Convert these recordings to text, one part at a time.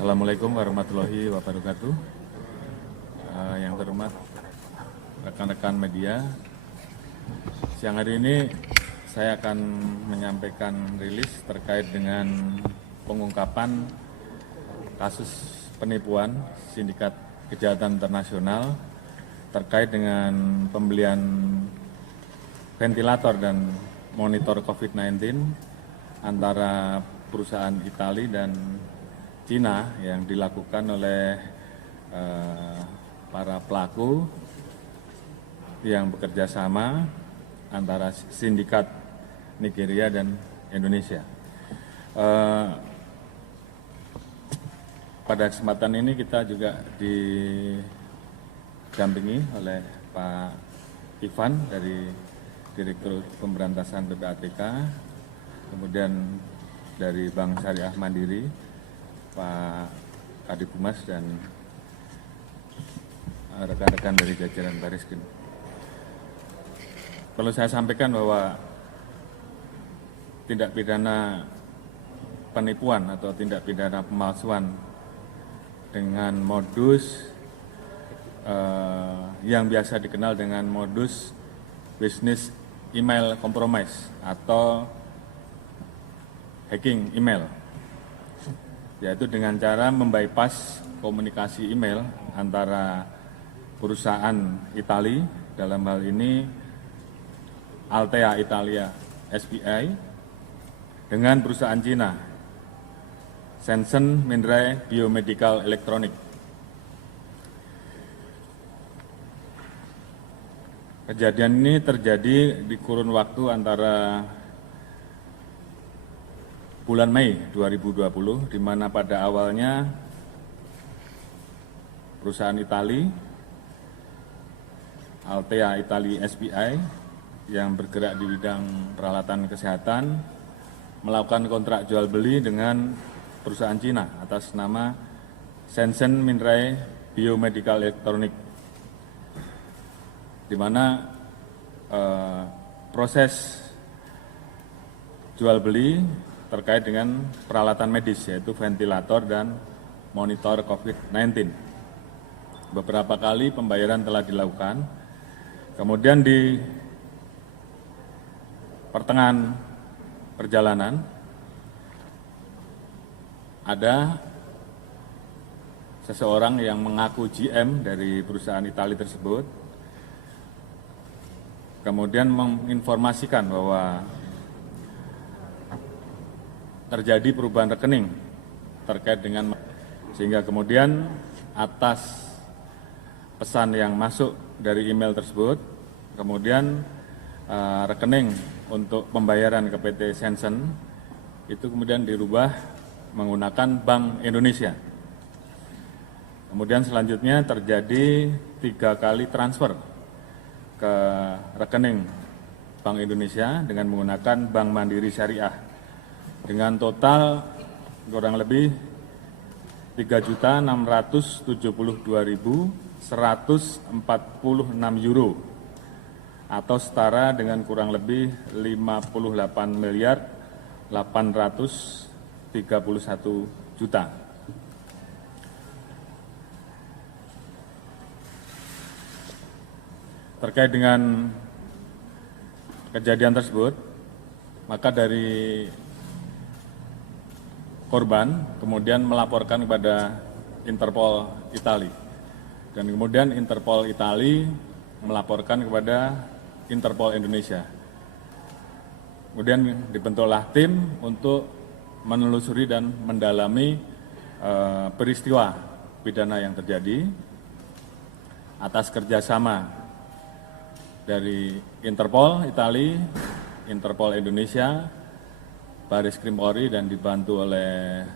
Assalamualaikum warahmatullahi wabarakatuh. Yang terhormat rekan-rekan media, siang hari ini saya akan menyampaikan rilis terkait dengan pengungkapan kasus penipuan sindikat kejahatan internasional terkait dengan pembelian ventilator dan monitor COVID-19 antara perusahaan Italia dan Cina yang dilakukan oleh para pelaku yang bekerja sama antara sindikat Nigeria dan Indonesia. Pada kesempatan ini kita juga didampingi oleh Pak Ivan dari Direktur Pemberantasan PPATK, kemudian dari Bank Syariah Mandiri, Pak Kadifumas dan rekan-rekan dari jajaran Bariskrim. Perlu saya sampaikan bahwa tindak pidana penipuan atau tindak pidana pemalsuan dengan modus yang biasa dikenal dengan modus business email compromise atau hacking email, yaitu dengan cara membypass komunikasi email antara perusahaan Italia, dalam hal ini Altea Italia SPI, dengan perusahaan Cina, Shenzhen Minrai Biomedical Electronic. Kejadian ini terjadi di kurun waktu antara bulan Mei 2020, di mana pada awalnya perusahaan Italia, Altea Italia SPI, yang bergerak di bidang peralatan kesehatan, melakukan kontrak jual beli dengan perusahaan Cina atas nama Shenzhen Minrai Biomedical Electronic, di mana proses jual beli terkait dengan peralatan medis, yaitu ventilator dan monitor COVID-19. Beberapa kali pembayaran telah dilakukan, kemudian di pertengahan perjalanan ada seseorang yang mengaku GM dari perusahaan Italia tersebut, kemudian menginformasikan bahwa terjadi perubahan rekening terkait dengan, sehingga kemudian atas pesan yang masuk dari email tersebut, kemudian rekening untuk pembayaran ke PT Shenzhen itu kemudian dirubah menggunakan Bank Indonesia. Kemudian selanjutnya terjadi 3 kali transfer ke rekening Bank Indonesia dengan menggunakan Bank Mandiri Syariah, dengan total kurang lebih 3.672.146 euro atau setara dengan kurang lebih 58.831 juta. Terkait dengan kejadian tersebut, maka dari korban kemudian melaporkan kepada Interpol Italia, dan kemudian Interpol Italia melaporkan kepada Interpol Indonesia. Kemudian dibentuklah tim untuk menelusuri dan mendalami peristiwa pidana yang terjadi atas kerjasama dari Interpol Italia, Interpol Indonesia, Bariskrim Polri, dan dibantu oleh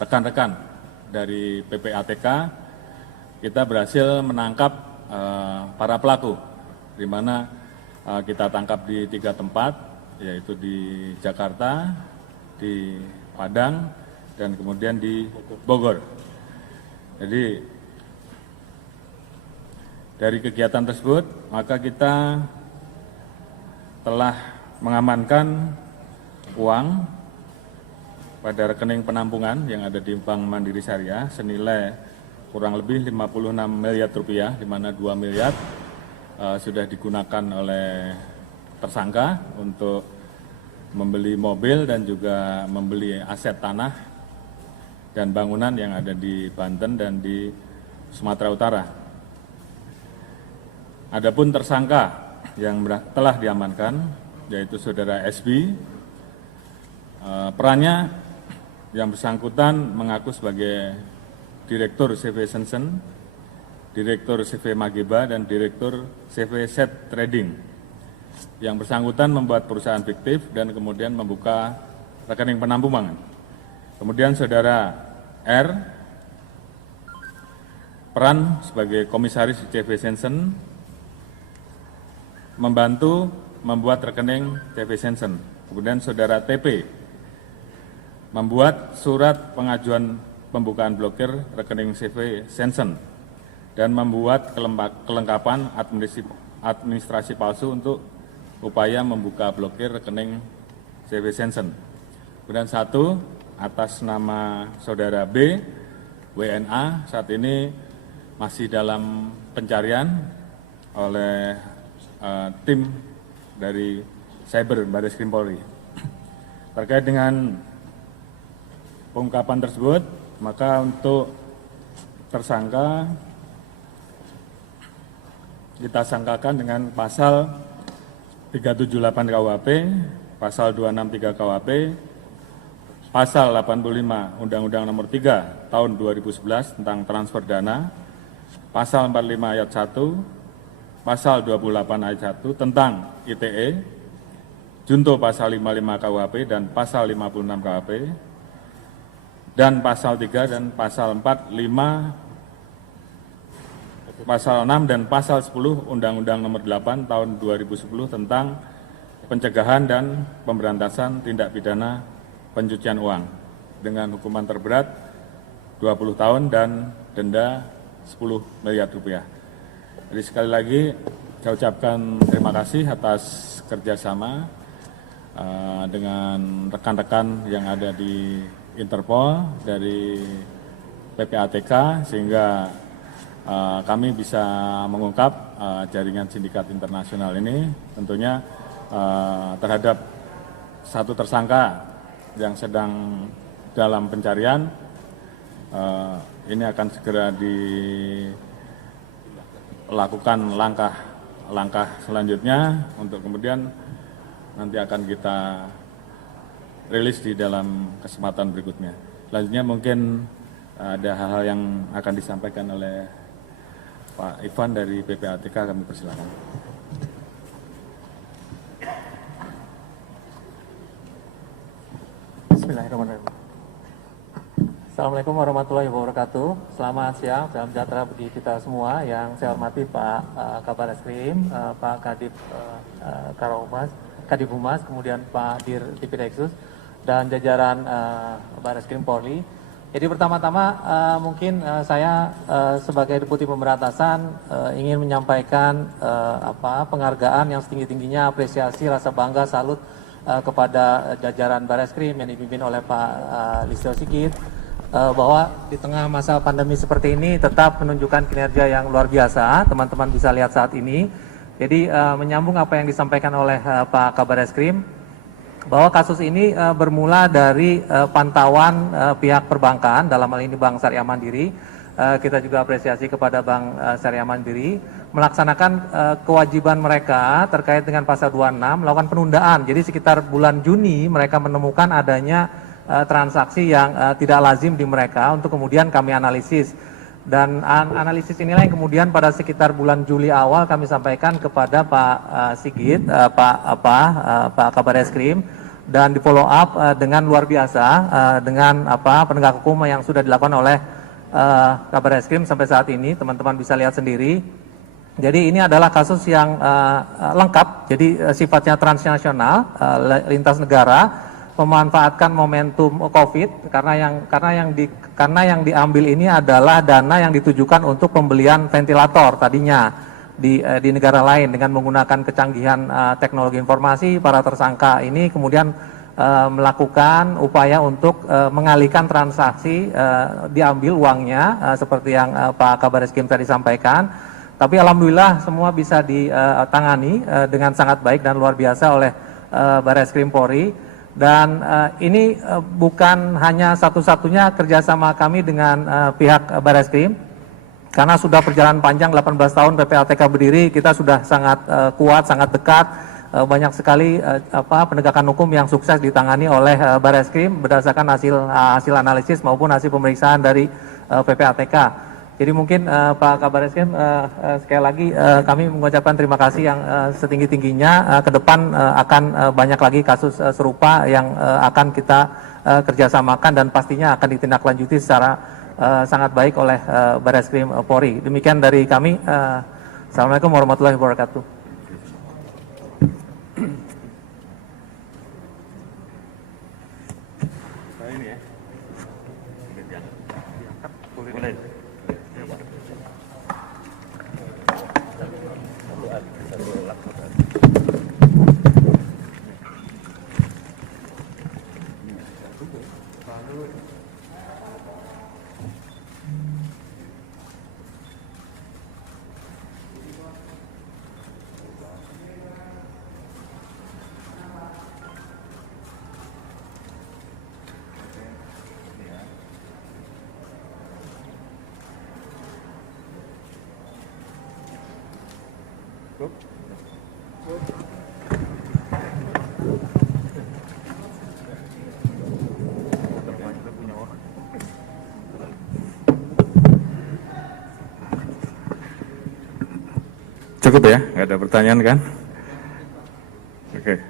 rekan-rekan dari PPATK. Kita berhasil menangkap para pelaku, di mana kita tangkap di 3 tempat, yaitu di Jakarta, di Padang, dan kemudian di Bogor. Jadi dari kegiatan tersebut, maka kita telah mengamankan uang pada rekening penampungan yang ada di Bank Mandiri Syariah senilai kurang lebih 56 miliar rupiah, di mana 2 miliar sudah digunakan oleh tersangka untuk membeli mobil dan juga membeli aset tanah dan bangunan yang ada di Banten dan di Sumatera Utara. Adapun tersangka yang telah diamankan yaitu saudara SB, perannya yang bersangkutan mengaku sebagai Direktur CV Sensen, Direktur CV Mageba, dan Direktur CV Set Trading. Yang bersangkutan membuat perusahaan fiktif dan kemudian membuka rekening penampungan. Kemudian saudara R, peran sebagai komisaris CV Sensen, membantu membuat rekening CV Sensen. Kemudian saudara TP membuat surat pengajuan pembukaan blokir rekening CV Sensen dan membuat kelengkapan administrasi palsu untuk upaya membuka blokir rekening CV Sensen. Kemudian 1 atas nama saudara B, WNA, saat ini masih dalam pencarian oleh tim dari Cyber Barreskrim Polri. Terkait dengan pengungkapan tersebut, maka untuk tersangka kita sangkakan dengan pasal 378 KUHP, pasal 263 KUHP, pasal 85 Undang-Undang Nomor 3 Tahun 2011 tentang transfer dana, pasal 45 ayat 1, pasal 28 ayat 1 tentang ITE, junto pasal 55 KUHP dan pasal 56 KUHP, dan pasal 3 dan pasal 4, 5, pasal 6 dan pasal 10 Undang-Undang Nomor 8 Tahun 2010 tentang pencegahan dan pemberantasan tindak pidana pencucian uang dengan hukuman terberat 20 tahun dan denda 10 miliar rupiah. Jadi sekali lagi saya ucapkan terima kasih atas kerjasama dengan rekan-rekan yang ada di Interpol dari PPATK sehingga kami bisa mengungkap jaringan sindikat internasional ini, tentunya terhadap satu tersangka yang sedang dalam pencarian. Ini akan segera dilakukan langkah selanjutnya untuk kemudian nanti akan kita rilis di dalam kesempatan berikutnya. Selanjutnya mungkin ada hal-hal yang akan disampaikan oleh Pak Ivan dari PPATK, kami persilakan. Bismillahirrahmanirrahim. Assalamualaikum warahmatullahi wabarakatuh. Selamat siang, salam sejahtera bagi kita semua. Yang saya hormati Pak Kabar Eskrim, Pak Kadif Kadif Humas, kemudian Pak Dir Tipideksus, dan jajaran Barreskrim Polri. Jadi pertama-tama mungkin saya sebagai Deputi Pemberantasan ingin menyampaikan penghargaan yang setinggi-tingginya, apresiasi, rasa bangga, salut kepada jajaran Barreskrim yang dipimpin oleh Pak Listio Sigit, bahwa di tengah masa pandemi seperti ini tetap menunjukkan kinerja yang luar biasa. Teman-teman bisa lihat saat ini. Jadi menyambung apa yang disampaikan oleh Pak Kabar Eskrim, bahwa kasus ini bermula dari pantauan pihak perbankan, dalam hal ini Bank Syariah Mandiri. Kita juga apresiasi kepada Bank Syariah Mandiri melaksanakan kewajiban mereka terkait dengan pasal 26, melakukan penundaan. Jadi sekitar bulan Juni mereka menemukan adanya transaksi yang tidak lazim di mereka, untuk kemudian kami analisis. Dan analisis inilah yang kemudian pada sekitar bulan Juli awal kami sampaikan kepada Pak Sigit, Pak Kabar Eskrim, dan di follow up dengan luar biasa dengan penegak hukum yang sudah dilakukan oleh Kabar Eskrim sampai saat ini. Teman-teman bisa lihat sendiri. Jadi ini adalah kasus yang lengkap, jadi sifatnya transnasional, lintas negara, memanfaatkan momentum COVID, karena yang diambil ini adalah dana yang ditujukan untuk pembelian ventilator tadinya di negara lain dengan menggunakan kecanggihan teknologi informasi. Para tersangka ini kemudian melakukan upaya untuk mengalihkan transaksi, diambil uangnya seperti yang Pak Kabar Eskrim tadi sampaikan. Tapi alhamdulillah semua bisa ditangani dengan sangat baik dan luar biasa oleh Barreskrim Polri. Dan ini bukan hanya satu-satunya kerjasama kami dengan pihak Barreskrim, karena sudah perjalanan panjang 18 tahun PPATK berdiri, kita sudah sangat kuat, sangat dekat. Banyak sekali penegakan hukum yang sukses ditangani oleh Barreskrim berdasarkan hasil analisis maupun hasil pemeriksaan dari PPATK. Jadi mungkin Pak Kabar Eskrim sekali lagi kami mengucapkan terima kasih yang setinggi-tingginya. Ke depan akan banyak lagi kasus serupa yang akan kita kerjasamakan dan pastinya akan ditindaklanjuti secara sangat baik oleh Barreskrim Polri. Demikian dari kami. Assalamualaikum warahmatullahi wabarakatuh. Cukup ya, nggak ada pertanyaan kan? Oke.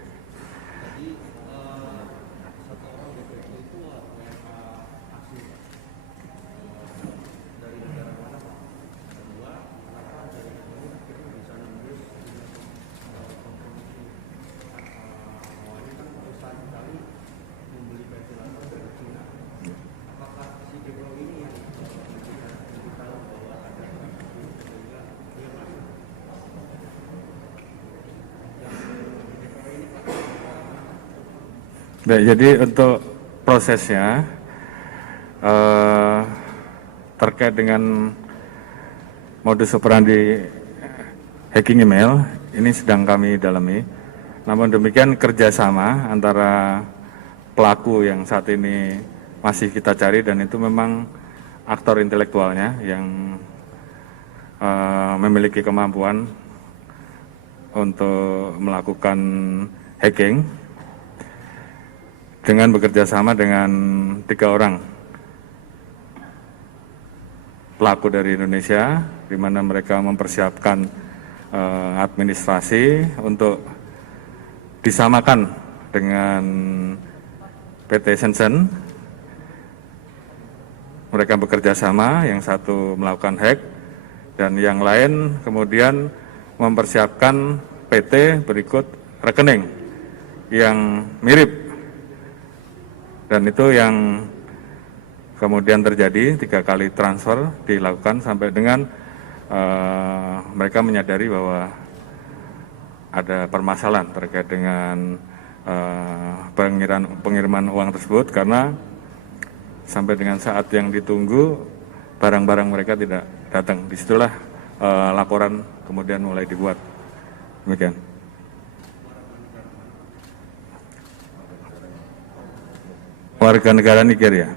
Baik, jadi untuk prosesnya terkait dengan modus operandi hacking email ini sedang kami dalami. Namun demikian kerjasama antara pelaku yang saat ini masih kita cari dan itu memang aktor intelektualnya yang memiliki kemampuan untuk melakukan hacking dengan bekerja sama dengan 3 orang pelaku dari Indonesia, di mana mereka mempersiapkan administrasi untuk disamakan dengan PT Shenzhen. Mereka bekerja sama, yang satu melakukan hack dan yang lain kemudian mempersiapkan PT berikut rekening yang mirip. Dan itu yang kemudian terjadi 3 kali transfer dilakukan sampai dengan mereka menyadari bahwa ada permasalahan terkait dengan pengiriman uang tersebut karena sampai dengan saat yang ditunggu barang-barang mereka tidak datang. Disitulah laporan kemudian mulai dibuat. Demikian. Warga negara Nigeria,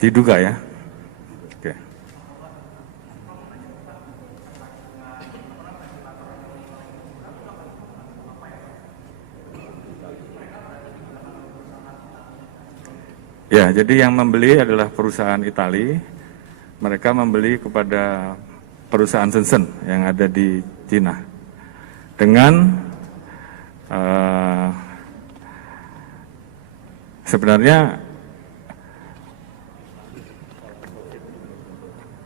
diduga ya. Oke. Ya, jadi yang membeli adalah perusahaan Itali. Mereka membeli kepada perusahaan Shenzhen yang ada di Cina dengan sebenarnya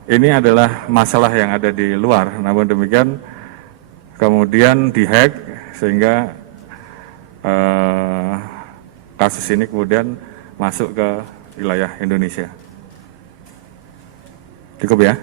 ini adalah masalah yang ada di luar, namun demikian kemudian dihack sehingga kasus ini kemudian masuk ke wilayah Indonesia. Cukup ya?